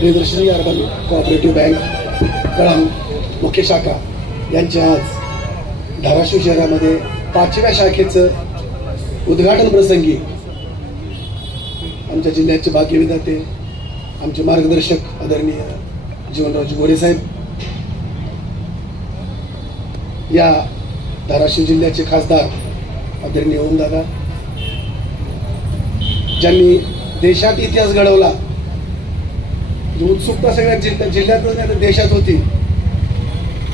Priyadarshini urban cooperative bank Kalamb मुख्य शाखा यांच्या आज धाराशिव शहरामध्ये 5व्या शाखेचं उद्घाटन प्रसंगी आमच्या जिल्ह्याचे भाग्यविधाते आमचे मार्गदर्शक आदरणीय जीवनरावजी गोरे साहेब, या धाराशिव जिल्ह्याचे खासदार आदरणीय ओमदादा, ज्यांनी देशात इतिहास घडवला, उत्सुकता सगळ्या जिल्ह्यात देशात होती.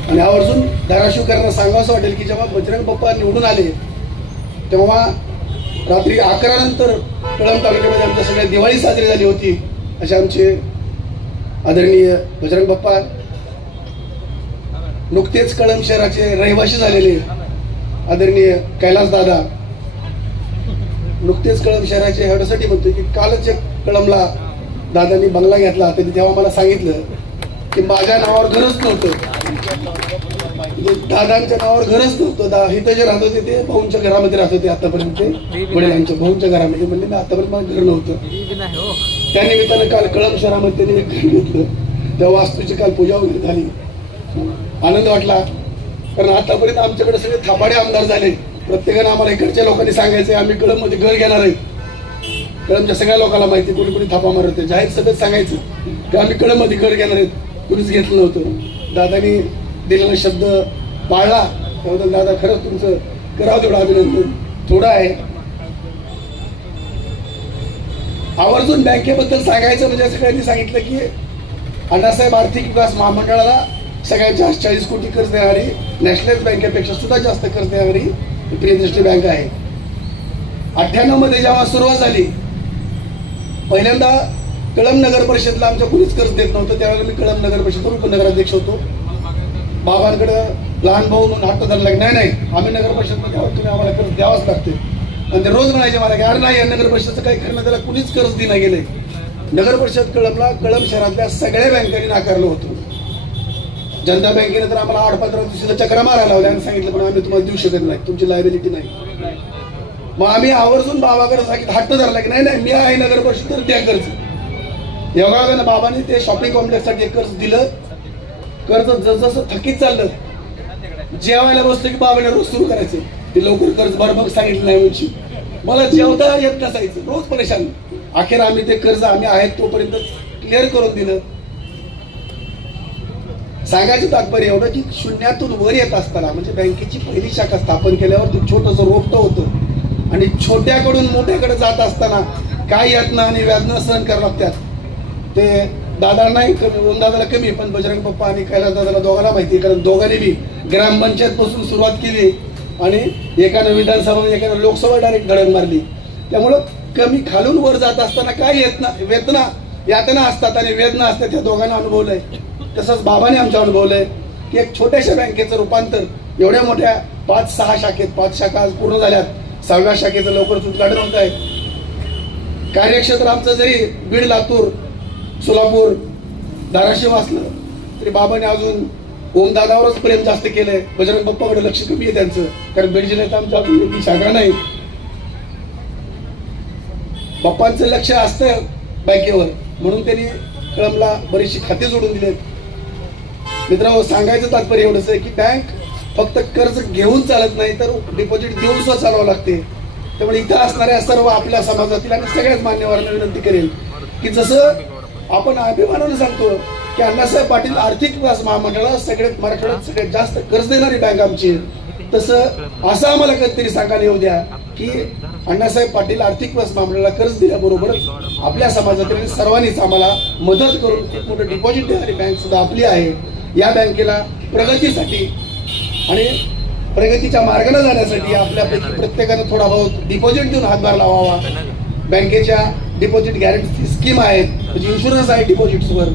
आणि आवर्जून धाराशिवकरांना सांगावंसं वाटेल की जेव्हा बजरंग बाप्पा निवडून आले तेव्हा रात्री 11 नंतर कळंब तालुक्यामध्ये आमच्या सगळ्या दिवाळी साजरी झाली होती. असे आमचे आदरणीय बजरंग बाप्पा नुकतेच कळंब शहराचे रहिवासी झालेले आदरणीय कैलास दादा नुकतेच कळंब शहराचे हेडसाठी म्हणतोय की कालच एक कळंबला दादांनी बंगला घेतला. त्यांनी तेव्हा मला सांगितलं की माझ्या नावावर घरच नव्हतं, दादांच्या नावावर घरच नव्हतं. इथं जे राहत होते ते भाऊंच्या घरामध्ये राहत होते आतापर्यंत, वडिलांच्या भाऊंच्या घरामध्ये. म्हणजे मी आतापर्यंत माझं घर नव्हतं. त्या निमित्तानं काल कळंब शहरामध्ये त्यांनी एक घर घेतलं. त्या वास्तूची काल पूजा वगैरे झाली. आनंद वाटला, कारण आतापर्यंत आमच्याकडे सगळे थापाडे आमदार झाले. प्रत्येकाने आम्हाला इकडच्या लोकांनी सांगायचंय आम्ही कळंब मध्ये घर घेणार आहे. कळंबच्या सगळ्या लोकांना माहिती, कोणी कोणी थापा मारत होते. जाहीर सभेत सांगायचं की आम्ही कळंब मध्ये घर घेणार आहेत, कुणीच घेतलं नव्हतं. दादानी दिलेला शब्द पाळला, त्याबद्दल दादा खरंच तुमचं करावं तेवढं अभिनंदन. थोडं आहे आवर्जून बँकेबद्दल सांगायचं म्हणजे सगळ्यांनी सांगितलं की अण्णासाहेब आर्थिक विकास महामंडळाला सगळ्यांच्या 40 कोटी कर्ज देणारी, नॅशनलाइज बँकेपेक्षा सुद्धा जास्त कर्ज देणारी प्रियदर्शनी बँक आहे. 98 मध्ये जेव्हा सुरुवात झाली, पहिल्यांदा कळंब नगर परिषदला आमच्या कुणीच कर्ज देत नव्हतं. त्यावेळेला मी कळंब नगर परिषद उपनगराध्यक्ष होतो. बाबांकडे लहान भाऊ म्हणून हट्ट धरला की नाही आम्ही नगर परिषदमध्ये आहोत, तुम्ही आम्हाला कर्ज द्यावंच लागते. आणि ते रोज म्हणायचे मला की अरे नाही, या नगर परिषदचं काही खरं, त्याला कुणीच कर्ज देणं गेलंय. नगर परिषद कळंबला कळंब शहरातल्या सगळ्या बँकांनी नाकारलं होतं. जनता बँकेने तर आम्हाला 8-15 दिवसाच्या चक्रा मारायला लावल्या आणि सांगितलं पण आम्ही तुम्हाला देऊ शकत नाही, तुमची लायबिलिटी नाही. मग आम्ही आवर्जून बाबाकडे सांगितलं, हट्ट धरला की नाही मी आहे नगर परिषद तर द्या कर्ज. योगायोगानं बाबांनी ते शॉपिंग कॉम्प्लेक्ससाठी कर्ज दिलं. कर्ज जसं थकीत चाललं, जेवायला बसलं की बाबाने रोज सुरू करायचं ते लवकर कर्ज भर. मग सांगितलं नाही म्हणजे मला जेवता येत नसायचं, रोज परेशान. अखेर आम्ही ते कर्ज आम्ही आहेत तोपर्यंत क्लिअर करून दिलं. सांगायचं तात्पर्य एवढं की शून्यातून वर येत असताना, म्हणजे बँकेची पहिली शाखा स्थापन केल्यावर ते छोटंसं रोपटं होतं आणि छोट्याकडून मोठ्याकडे जात असताना काय यातना आणि व्याजना सहन करावं लागतात. ते दादा नाही कमी, ओमदादाला कमी, पण बजरंग बाप्पा आणि कैलास दादाला दोघांना माहिती, कारण दोघांनी बी ग्रामपंचायत पासून सुरुवात केली आणि एकानं विधानसभा एकानं लोकसभा डायरेक्ट धडक मारली. त्यामुळं कमी खालून वर जात असताना काय यातना असतात आणि वेदना असतात, त्या दोघांना अनुभवलंय. तसंच बाबाने आमच्या अनुभवलंय की एक छोट्याशा बँकेचं रूपांतर एवढ्या मोठ्या 5-6 शाखेत, 5 शाखा आज पूर्ण झाल्यात, 6व्या शाखेचं लवकरच उद्घाटन होत आहे. कार्यक्षेत्र आमचं जरी बीड, लातूर, सोलापूर, धाराशिव असलं तरी बाबाने अजून ओमदादावरच प्रेम जास्त केलंय. बजरंग बाप्पाकडे लक्ष कमी आहे त्यांचं, कारण बीड जिल्ह्यात आमच्या अजून ती शाखा नाही. बाप्पांचं लक्ष असतं बँकेवर, म्हणून त्यांनी कळंबला बरीचशी खाते जोडून दिलेत. मित्रांनो, सांगायचं तात्पर्य एवढंच आहे की बँक फक्त कर्ज घेऊन चालत नाही, तर डिपॉझिट देऊन सुद्धा चालवावं लागते. त्यामुळे इथं असणाऱ्या सर्व आपल्या समाजातील आणि सगळ्याच मान्यवरांना विनंती करेल की जसं आपण अभिमानाने सांगतो की अण्णासाहेब पाटील आर्थिक विकास महामंडळाला सगळ्यात मराठवाड्यात सगळ्यात जास्त कर्ज देणारी बँक आमची, तसं असं आम्हाला कधीतरी सांगायला येऊ द्या की अण्णासाहेब पाटील आर्थिक विकास महामंडळाला कर्ज दिल्याबरोबरच आपल्या समाजातील सर्वांनीच आम्हाला मदत करून खूप मोठं डिपॉझिट देणारी बँक सुद्धा आपली आहे. या बँकेला प्रगतीसाठी आणि प्रगतीच्या मार्गाने जाण्यासाठी आपल्यापैकी प्रत्येकानं थोडा बहुत डिपॉझिट देऊन हातभार लावावा. बँकेच्या डिपॉझिट गॅरंटी स्कीम आहेत, म्हणजे इन्शुरन्स आहे डिपॉझिट्सवर.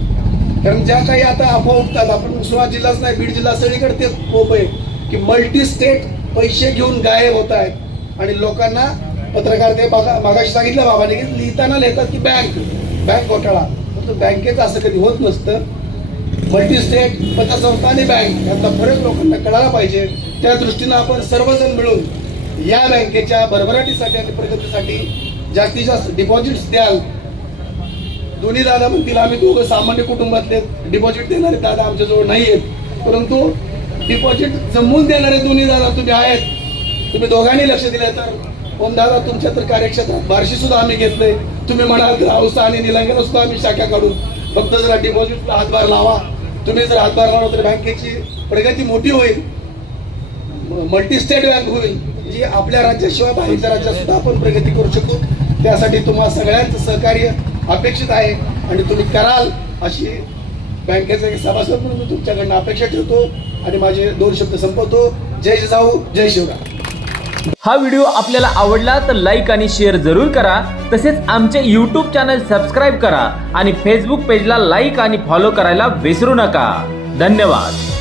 कारण ज्या काही आता अफवा उठतात, आपण उस्मानाबाद जिल्हाच नाही, बीड जिल्हा सगळीकडे तेच पोप आहे की मल्टी स्टेट पैसे घेऊन गायब होत आहेत आणि लोकांना पत्रकार ते मागाशी सांगितलं बाबाने की लिहिताना लिहितात की बँक घोटाळा, पण बँकेचं असं कधी होत नसतं. मल्टी स्टेट पतसंस्था आणि बँक यातला फरक लोकांना कळायला पाहिजे. त्या दृष्टीनं आपण सर्वजण मिळून या बँकेच्या भरभराटीसाठी आणि प्रगतीसाठी जास्तीत जास्त डिपॉझिट्स द्याल. दोन्ही दादा म्हणतील आम्ही दोघं सामान्य कुटुंबातले, डिपॉझिट देणारे दादा आमच्याजवळ नाही आहेत, परंतु डिपॉझिट जमवून देणारे दोन्ही दादा तुम्ही आहेत. तुम्ही दोघांनी लक्ष दिलं तर ओम दादा तुमच्या तर कार्यक्षेत्रात बार्शी सुद्धा आम्ही घेतलंय. तुम्ही म्हणाल तर औसा आणि निलंग्याला सुद्धा आम्ही शाखा काढून, फक्त जरा डिपॉझिटला हातभार लावा. तुम्ही जर हातभार लावला तर बँकेची प्रगती मोठी होईल, मल्टी स्टेट बँक होईल, जी आपल्या राज्याशिवाय बाहेरच्या राज्यात सुद्धा आपण प्रगती करू शकू. त्यासाठी तुम्हाला सगळ्यांचं सहकार्य अपेक्षित आहे आणि तुम्ही कराल अशी बँकेचे सभासद म्हणून मी तुमच्याकडनं अपेक्षा ठेवतो आणि माझे 2 शब्द संपवतो. जय जिजाऊ, जय शिवराय. हा व्हिडिओ आपल्याला आवडला तर लाईक आणि शेअर जरूर करा. तसेच आमचे यूट्यूब चॅनल सबस्क्राईब करा आणि फेसबुक पेजला लाईक आणि फॉलो करायला विसरू नका. धन्यवाद.